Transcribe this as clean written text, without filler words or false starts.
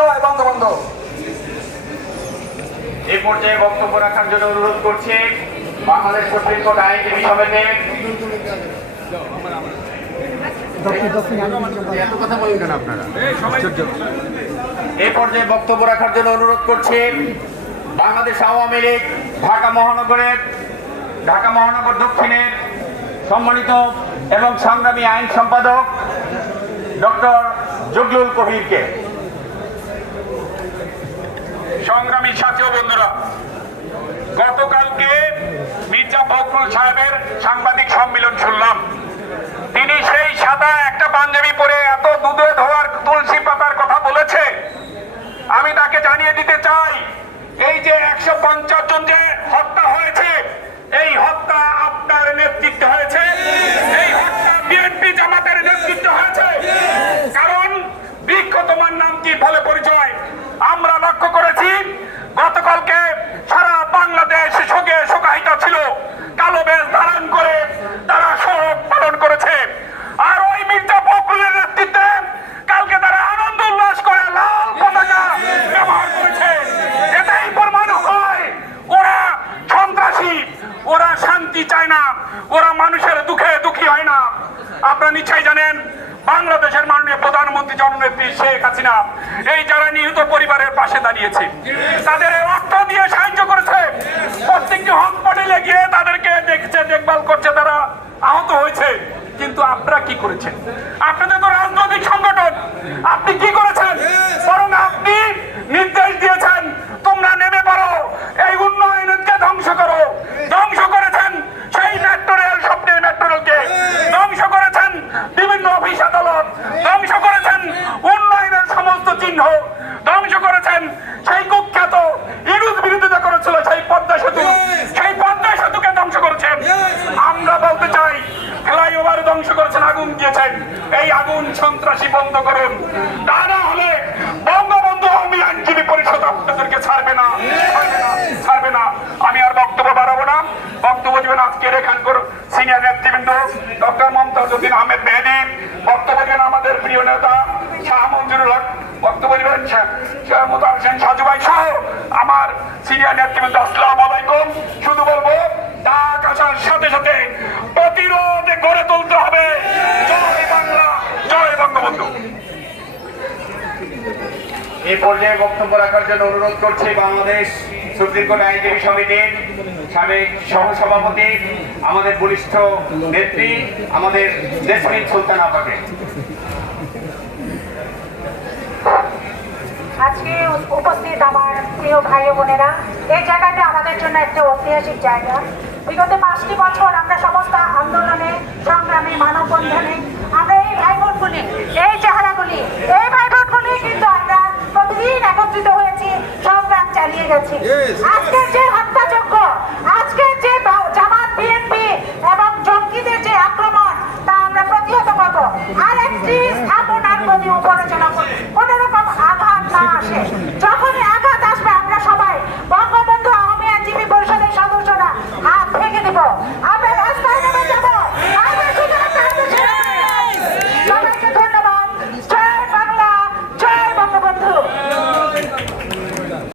জয় বঙ্গবন্ধু। এই পর্যায়ে বক্তব্য রাখার জন্য অনুরোধ করছি বাংলাদেশ সুপ্রিম কোর্ট আইনজীবী সমিতির এই পর্যায়ে বক্তব্য রাখার জন্য অনুরোধ করছি বাংলাদেশ আওয়ামী লীগ ঢাকা মহানগর দক্ষিণের সম্মানিত এবং সংগ্রামী আইন সম্পাদক ডক্টর জগলুল কবিরকে। সংগ্রামী সাথী ও বন্ধুরা, গতকালকে মির্জা ফখরুল সাহেবের সাংবাদিক সম্মেলন শুনলাম। তিনি সেই সাদা একটা পাঞ্জাবি পরে এত দুধে ধোয়ার তুলসী পাতার কথা বলেছে। আমি তাকে জানিয়ে দিতে চাই, এই যে 150 জন যে হত্যা হয়েছে, এই হত্যা আপনার নেতৃত্বে হয়েছে, এই হত্যা বিএনপি জামাতের নেতৃত্বে হয়েছে। কারণ বৃক্ষ তোমার নাম কি বলে পরিচয়। আমরা লক্ষ্য করেছি গতকালকে সারা বাংলাদেশ শোকে শোকাহিত ছিল। কালো বেশ ধারণ করে তারা শোক পালন করেছে। আর ওই মির্জা ফখরুলের নেতৃত্বে কালকে তারা আনন্দ উল্লাস করে লাল পতাকা ব্যবহার করেছে। এটাই প্রমাণ হয় ওরা সন্ত্রাসী, ওরা শান্তি চায় না, ওরা মানুষের দুঃখে দুঃখী হয় না। আপনারা নিশ্চয়ই জানেন বাংলাদেশের মাননীয় প্রধানমন্ত্রী জননেত্রী শেখ হাসিনা এই যারা নিহত পরিবারের পাশে দাঁড়িয়েছে, তাদের অর্থ দিয়ে সাহায্য করেছে। প্রত্যেকটি হসপিটালে গিয়ে তাদেরকে দেখছে, দেখভাল করছে, তারা আহত হয়েছে। কিন্তু আপনারা কি করেছেন? আপনাদের তো রাজনৈতিক সংগঠন, আপনি কি করেছেন? বরং আপনি নির্দেশ দিয়েছেন তোমরা নেমে পড়ো, এই উন্নয়নকে ধ্বংস করো। ধ্বংস করেছেন সেই মেট্রো রেল, স্বপ্নের মেট্রো রেলকে ধ্বংস করেছেন, বিভিন্ন অফিস আদালত ধ্বংস করেছেন, উন্নয়নের সমস্ত চিহ্ন ধ্বংস করেছেন। সেই কুখ্যাত ইউনুস বিরোধিতা করেছিল সেই পদ্মা সেতু, সেই পদ্মা সেতুকে ধ্বংস করেছেন। আমরা বলতে চাই ফ্লাইওভার ধ্বংস করেছেন, আগুন দিয়েছেন। এই আগুন সন্ত্রাসী বন্ধ করুন, তা না হলে বঙ্গবন্ধু আওয়ামী আইনজীবী পরিষদ আপনাদেরকে ছাড়বে না, ছাড়বে না। আমি আর বক্তব্য বাড়াবো না। বক্তব্য দিবেন আজকের এখানকার সিনিয়র নেতৃবৃন্দ ডক্টর মমতাজউদ্দিন আহমেদ মেহেদী, বক্তব্য দিবেন আমাদের প্রিয় নেতা শাহ মঞ্জুরুল হক, বক্তব্য দিবেন মোতার হোসেন সাজু ভাই সহ আমার সিনিয়র নেতৃবৃন্দ। আসসালামু আলাইকুম। শুধু বলবো ডাক আসার সাথে সাথে প্রতিরোধ গড়ে তুলতে হবে। জয় বাংলা, জয় বঙ্গবন্ধু। এই পর্যায়ে বক্তব্য রাখার জন্য অনুরোধ করছি বাংলাদেশ সুপ্রিম কোর্ট আইনজীবী সমিতির সাবেক সহসভাপতি, আমাদের বরিষ্ঠ নেত্রী, আমাদের জেসমিন সুলতানা আপাকে। আজকে উপস্থিত আমার প্রিয় ভাই ও বোনেরা, এই জায়গাটা আমাদের জন্য একটা ঐতিহাসিক জায়গা। বিগত 5টি বছর আমরা সমস্ত আন্দোলনে, সংগ্রামে, মানববন্ধনে আমরা এই ভাই বোনগুলি, এই চেহারাগুলি, এই ভাই বোনগুলি কিন্তু আমরা প্রতিদিন একত্রিত হয়েছি, সংগ্রাম চালিয়ে গেছি। আজকের যে হত্যাযজ্ঞ, আজকের যে জামাত, বিএনপি এবং জঙ্গিদের যে আক্রমণ, তা আমরা প্রতিহত করব। আর একটি স্থাপনার প্রতি উপরচনা কোন রকম আঘাত না আসে। যখনই